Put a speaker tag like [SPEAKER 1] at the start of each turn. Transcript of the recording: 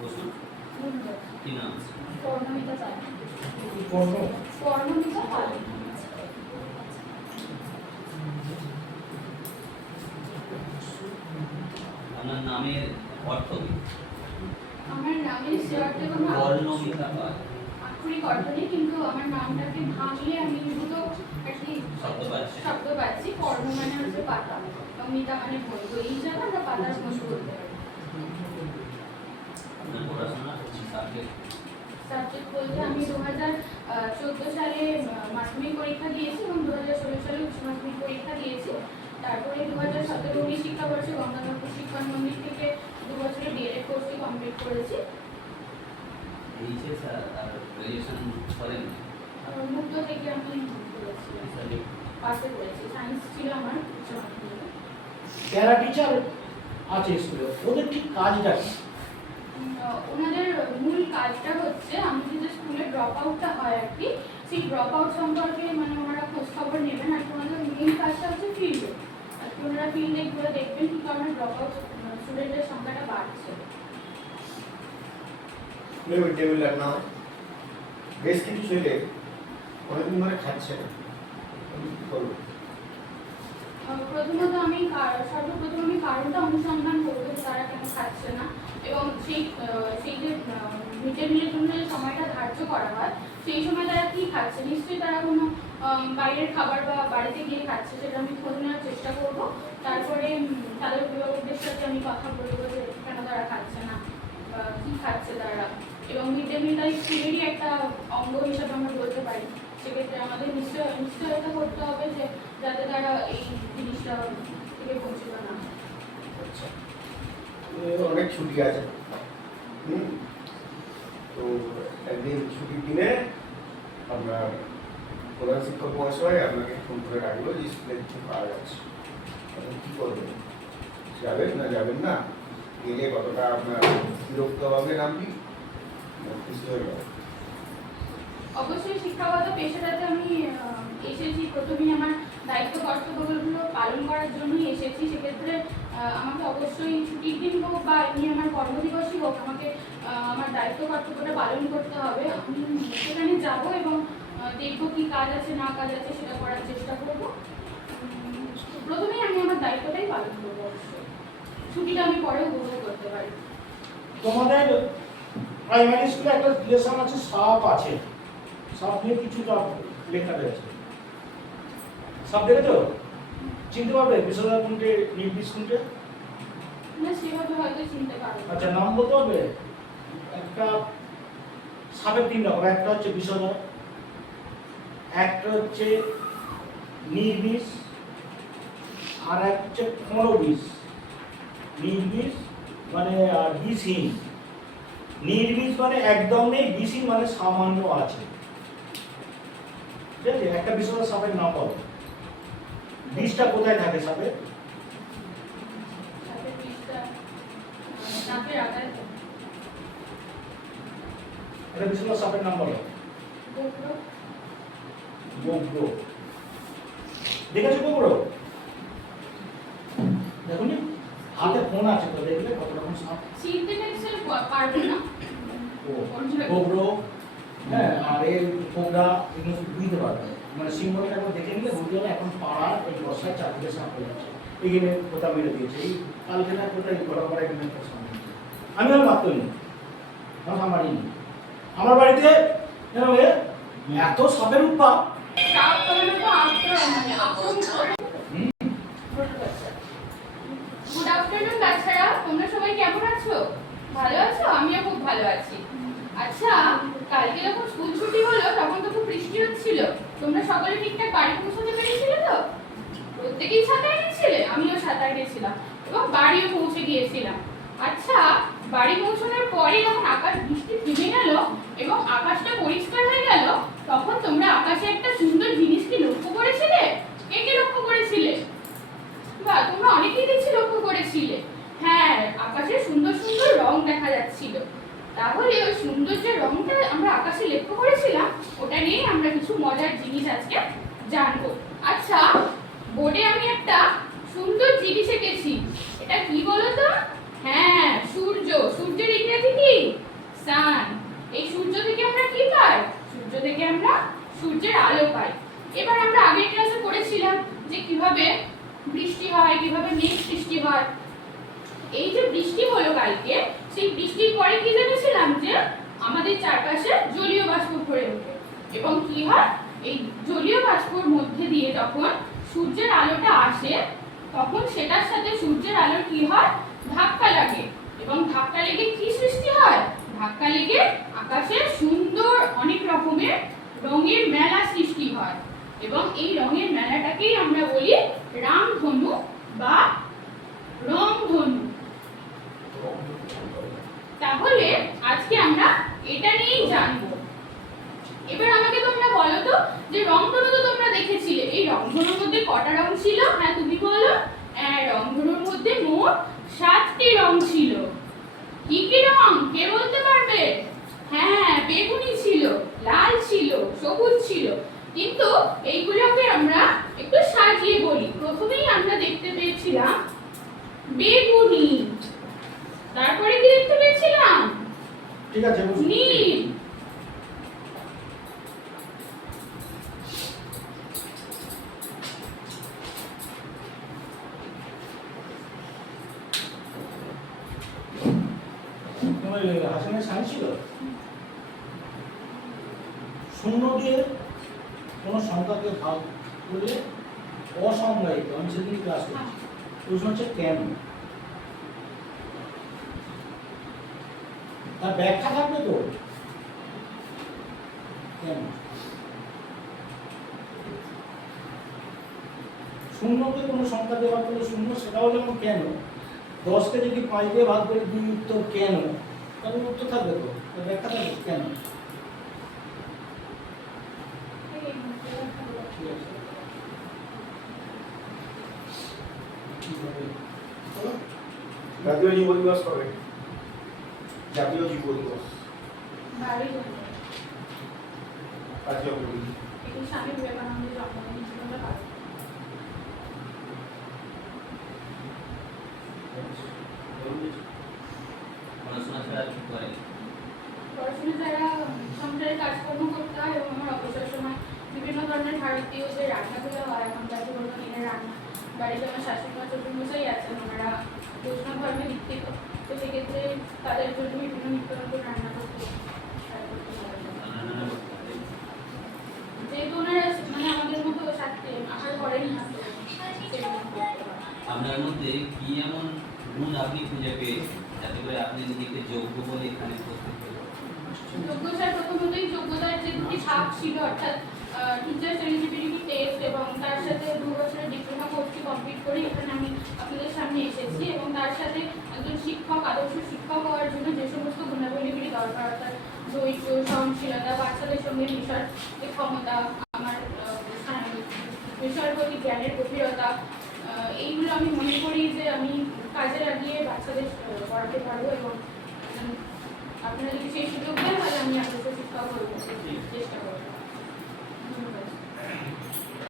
[SPEAKER 1] ওষুধ কি নাম?
[SPEAKER 2] পাল।
[SPEAKER 1] আপনার নামের অর্থ কি?
[SPEAKER 2] আমার নামের শেয়ারতে কোনো
[SPEAKER 1] বর্ণমিতা পাল।
[SPEAKER 2] আক্ষরিক অর্থ নেই কিন্তু আমার নামটাকে ভাঙলে আমি দুটো আর
[SPEAKER 1] শব্দ পাচ্ছি।
[SPEAKER 2] শব্দ পাচ্ছি কর্ম মানে হচ্ছে পাতা। এবং মিতা মানে বই তো এই হিসাবে আমরা পাতার বই বলতে পারি
[SPEAKER 1] আপনার পড়াশোনা সাবজেক্ট
[SPEAKER 2] সাবজেক্ট বলতে আমি দু হাজার চোদ্দ সালে মাধ্যমিক পরীক্ষা দিয়েছি এবং দু হাজার ষোলো সালে উচ্চ মাধ্যমিক পরীক্ষা দিয়েছি। তারপরে দু হাজার সতেরো উনিশ শিক্ষাবর্ষে গঙ্গাধরপুর শিক্ষণ মন্দির থেকে দু বছরের ডিএলএড কোর্সটি কমপ্লিট করেছি।
[SPEAKER 1] এইচএস আর গ্রাজুয়েশন করেন
[SPEAKER 2] মুক্ত থেকে আমি করেছি পাশে করেছি। সায়েন্স ছিল আমার
[SPEAKER 3] প্যারা টিচার আছে স্কুলে ওদের ঠিক কাজটা
[SPEAKER 2] ওনাদের মূল কাজটা হচ্ছে আমাদের যে স্কুলে ড্রপ আউটটা হয় আর কি সেই ড্রপ আউট সম্পর্কে মানে ওনারা খোঁজ খবর নেবেন আর ওনাদের মেন কাজটা হচ্ছে ফিল্ডে আর কি ওনারা ফিল্ডে ঘুরে দেখবেন কি কারণে ড্রপ আউট স্টুডেন্টের সংখ্যাটা বাড়ছে।
[SPEAKER 4] মিড ডে মিল রান্না হয় বেশ কিছু ছেলে অনেকদিন ধরে খাচ্ছে না। করব?
[SPEAKER 2] প্রথমত আমি সর্বপ্রথম আমি কারণটা অনুসন্ধান করব তারা কেন খাচ্ছে না। এবং সেই সেই যে মিড ডে মিলের জন্য যে সময়টা ধার্য করা হয়, সেই সময় তারা কি খাচ্ছে? নিশ্চয়ই তারা কোনো বাইরের খাবার বা বাড়িতে গিয়ে খাচ্ছে, সেটা আমি খোঁজ নেওয়ার চেষ্টা করব। তারপরে তাদের অভিভাবকদের সাথে আমি কথা বলব যে, কেন তারা খাচ্ছে না? বা কী খাচ্ছে তারা? এবং মিড ডে মিলটা স্কুলেরই একটা অঙ্গ হিসাবে আমরা বলতে পারি। সেক্ষেত্রে আমাদের নিশ্চয় নিশ্চয়তা করতে হবে যে, যাতে তারা এই জিনিসটা থেকে বঞ্চিত না।
[SPEAKER 4] আচ্ছা। অনেক ছুটি আছে। হুম? তো একদিন ছুটির দিনে আপনার প্রধান শিক্ষক মহাশয় আপনাকে ফোন করে রাখল যে স্কুলে কিছু কাজ আছে আপনি কী করবেন? যাবেন না যাবেন না? গেলে কতটা আপনার বিরক্ত হবে আপনি খুশি হয়ে যাবেন
[SPEAKER 2] অবশ্যই শিক্ষাগত পেশাটাতে আমি এসেছি। প্রথমেই আমার দায়িত্ব কর্তব্যগুলো পালন করার জন্যই এসেছি। সেক্ষেত্রে আমাকে অবশ্যই ছুটির দিন হোক বা এমনি আমার কর্মদিবসই হোক, আমাকে আমার দায়িত্ব, কর্তব্যটা পালন করতে হবে। আমি সেখানে যাব এবং দেখব কি কাজ আছে, না কাজ আছে, সেটা করার চেষ্টা করব। প্রথমেই আমি আমার দায়িত্বটাই পালন করব ছুটিটা আমি পরে উপভোগ করতে পারি।
[SPEAKER 3] তোমাদের প্রাইমারি স্কুলে একটা লেসন আছে, সাপ আছে। সাপ নিয়ে কিছু তো লেখা রয়েছে। সাপ দেখেছ? চিনতে পারবে? বিশ্বনাথ কোনটে নির্দিষ্ট কোনটে?
[SPEAKER 2] না সেভাবে হয়তো চিনতে পারব।
[SPEAKER 3] আচ্ছা নাম বলতে পারবে? একটা সাপের তিন রকম একটা হচ্ছে বিষধর একটা হচ্ছে নির্বিষ আর এক হচ্ছে ক্ষণবিষ। নির্বিষ মানে বিষহীন। নির্বিষ মানে একদম নেই বিষহীন মানে সামান্য আছে। ঠিক আছে? একটা বিষধর সাপের নাম বলো। বিষটা কোথায় থাকে সাপের একটা বিষধর সাপের নাম বলো? গোগ্র দেখেছ গোগ্র দেখুন? হাতে ফোন আছে তো দেখলে কত রকম সাপ।
[SPEAKER 2] চিনতে পারবে না।
[SPEAKER 3] গোগ্র হ্যাঁ আর এর কোবরা এগুলো বুঝতে পারবে। মানে সিম্বলটা একবার দেখে নিলে বুঝতে হবে এখন পাড়া এই বর্ষায় চারদিকে সাপ হয়ে যাচ্ছে এইখানে কোথা মেরে দিয়েছে। এই কালকে কোথায় ঘোরা করা এখানে আমি আর মাত্র নিই। আমার আমারই নেই। আমার বাড়িতে এত সাপের উৎপাত।
[SPEAKER 2] আচ্ছা কালকে যখন স্কুল ছুটি হলো তখন তো খুব হচ্ছিল তোমরা সকলে ঠিকঠাক বাড়ি পৌঁছতে পেরেছিলে তো? প্রত্যেকেই ছাতা এনেছিলে? আমিও ছাতা এনেছিলাম এবং বাড়িও পৌঁছে গিয়েছিলাম। আচ্ছা বাড়ি পৌঁছানোর পরে যখন আকাশ বৃষ্টি থেমে গেল এবং আকাশটা পরিষ্কার হয়ে গেল, তখন তোমরা আকাশে একটা সুন্দর জিনিস কি লক্ষ্য করেছিলে? কে কে লক্ষ্য করেছিলে? বা, তোমরা অনেকেই দেখছি লক্ষ্য করেছিলে। হ্যাঁ আকাশে সুন্দর সুন্দর রং দেখা যাচ্ছিল। তাহলে ওই সুন্দর যে রংটা আমরা আকাশে লক্ষ্য করেছিলাম, ওটা নিয়ে মজার জিনিস আজকে জানব। আচ্ছা বোর্ডে আমি একটা সুন্দর জিনিস এঁকেছি। এটা কি বলো তো হ্যাঁ সূর্য। সূর্যের ইংরেজি কি? সান এই সূর্য থেকে আমরা কি পাই? সূর্য থেকে আমরা সূর্যের আলো পাই। এবার আমরা আগের ক্লাসে পড়েছিলাম যে কীভাবে বৃষ্টি হয়, কীভাবে মেঘ সৃষ্টি হয়। এই যে বৃষ্টি হলো কালকে, সেই বৃষ্টির পরে কি জেনেছিলাম যে আমাদের চারপাশে জলীয় বাষ্প ভরে ওঠে। এবং কি হয়? এই জলীয় বাষ্পর মধ্যে দিয়ে যখন সূর্যের আলোটা আসে, তখন সেটার সাথে সূর্যের আলোর কি হয়? ধাক্কা লাগে। এবং ধাক্কা লেগে কি সৃষ্টি হয়? ধাক্কা লেগে আকাশে সুন্দর অনেক রকমের রঙের মেলা সৃষ্টি হয়। এবং এই রঙের মেলাটাকেই আমরা বলি রামধনু বা রংধনু তাহলে আজকে আমরা এটা নিয়েই জানব এবার আমাকে তোমরা বলো তো যে রংধনু তো তোমরা দেখেছিলে এই রংধনুর মধ্যে কটা রং ছিল হ্যাঁ তুমি বলো হ্যাঁ রংধনুর মধ্যে মোট সাতটি রং ছিল কি কি রং কে বলতে পারবে হ্যাঁ বেগুনি ছিল লাল ছিল সবুজ ছিল কিন্তু এইগুলোকে আমরা একটু সাজিয়ে বলি প্রথমেই আমরা দেখতে পেয়েছিলাম বেগুনি তারপরে কি দেখতে পেয়েছিলাম
[SPEAKER 3] ঠিক আছে
[SPEAKER 2] নীল।
[SPEAKER 3] হাসানের সাইন ছিল? শূন্য দিয়ে কোনো সংখ্যাকে ভাগ করলে অসংজ্ঞায়িত আমি সেদিন ক্লাস করছি। প্রশ্ন হচ্ছে কেন? তার ব্যাখ্যা থাকবে তো? কেন? শূন্যকে কোনো সংখ্যা দিয়ে ভাগ শূন্য, সেটাও যেমন কেন? দশকে যদি পাঁচ দিয়ে ভাগ করে দুই উত্তর কেন? তাহলে উত্তর থাকবে তো? ব্যাখ্যা থাকবে কেন।
[SPEAKER 4] জাতীয় দিবস কবে? জাতীয় যুব দিবস আজকে বলি
[SPEAKER 2] স্বামী বিবেকানন্দের জন্মদিন ছিল আমরা পালন করি।
[SPEAKER 1] পড়াশোনা ছাড়া কি করে
[SPEAKER 2] পড়াশোনা ছাড়া সংসারে কাজকর্ম করতে হয় এবং আমার অবসর সময় বিভিন্ন ধরনের ভারতীয় যে রান্নাগুলো হয় এখন যাতে কোনো দিনের রান্না। বাড়িতে আমার শাশুড়ি মা শ্বশুরমশাই আছেন ওনারা বৈষ্ণব ধর্মে দীক্ষিত তো সেক্ষেত্রে তাদের জন্য বিভিন্ন নিত্য নতুন রান্না করতে? যেহেতু ওনারা মানে আমাদের মতো সাথে আহার করেনি না তো সেরকম করতে হয়।
[SPEAKER 1] আপনার মধ্যে কি এমন গুণ আপনি খুঁজে পেয়েছেন যাতে করে আপনি নিজেকে যোগ্য বলে এখানে উপস্থিত হলেন
[SPEAKER 2] যোগ্যতার প্রথমতই যোগ্যতার যে দুটি ধাপ ছিল অর্থাৎ টিচার্স এলিজিবিলিটি টেস্ট এবং তার সাথে দু বছরের ডিপ্লোমা কোর্সটি কমপ্লিট করে এখানে আমি আপনাদের সামনে এসেছি এবং তার সাথে একজন শিক্ষক, আদর্শ শিক্ষক হওয়ার জন্য যে সমস্ত গুণাবলীগুলি দরকার, অর্থাৎ ধৈর্য, সহনশীলতা, বাচ্চাদের সঙ্গে মিশার যে ক্ষমতা, আমার বিষয়ের প্রতি জ্ঞানের গভীরতা এইগুলো আমি মনে করি যে আমি কাজে লাগিয়ে বাচ্চাদের পড়াতে পারব এবং আপনারা যদি সেই সুযোগ দেন, তাহলে আমি আদর্শ শিক্ষা করব চেষ্টা করব। ধন্যবাদ।